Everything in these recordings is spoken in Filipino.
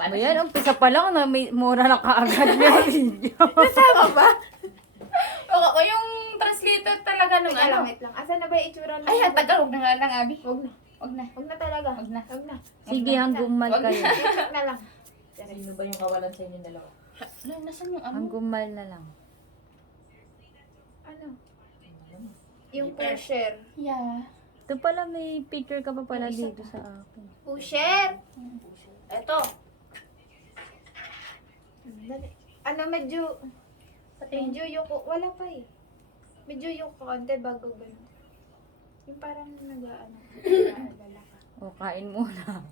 Paano Ayan, umpisa pa lang na may mura na kaagad yung video. Nasama ba? Oo, yung translator talaga nung Teka lang, ano. wait lang. Asan na ba yung itsura ng... Ay, ang tagal. Huwag na nga lang, Abi. Huwag na. Huwag na. Huwag na talaga. Huwag na. Huwag na. Sige, hanggumal Wag na. kayo. Check na lang. Sino ba yung kawalan sa inyong dalawa? Ano, nasan yung ano? Hanggumal na lang. Ano? Yung pusher. Yeah. Ito pala, may picture ka pa pala dito sa akin. Pusher! Eto. Ano, medyo... Medyo yuko. Wala pa eh. Medyo yuko konti bago gano'n. Yung parang nag-ano. Nag-aalala ka. O, kain muna.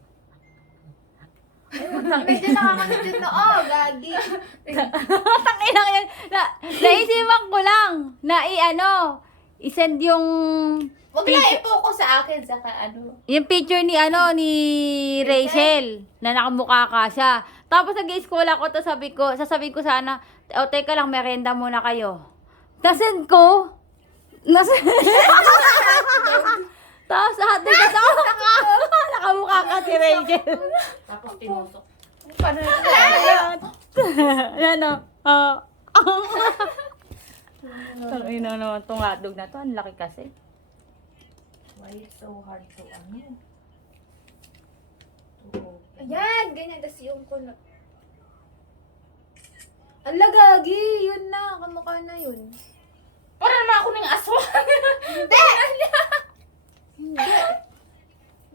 Medyo nakakakit na, oh, gagi. Tanginang yan. Naisipan ko lang na i-send yung Huwag na i-focus sa akin. Saka ano. yung picture ni ni Rachel na nakamukha ka siya. Tapos nag-i-school ako, to sasabihin ko sana, o teka lang, merenda muna kayo. Nasend ko. Tapos ate ka sa nakamukha ka si Rachel. Tapos tinusok. Paano na ito? Ayan o. Tangina naman itong hotdog na to. Ang laki kasi. Why it's so hard to ano? To Ayan, ganyan. Tapos yung kuno. Ang lagagi, yun na. Kamukha na yun. Para naman ako ng aswang.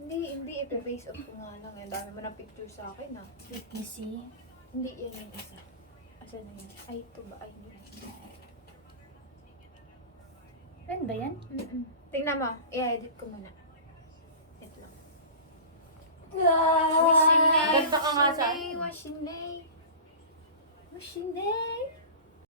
Hindi. Ipe-base off ko nga lang. Ang dami mo ng picture sa akin, ah. You see? Hindi, yan yung isa. Asan na yun? Ay, ito ba? Ay, yun. Ano ba yan? Tingnan mo. I-edit ko muna. Ito lang. Ganda ka nga sa Washing day. Washing day.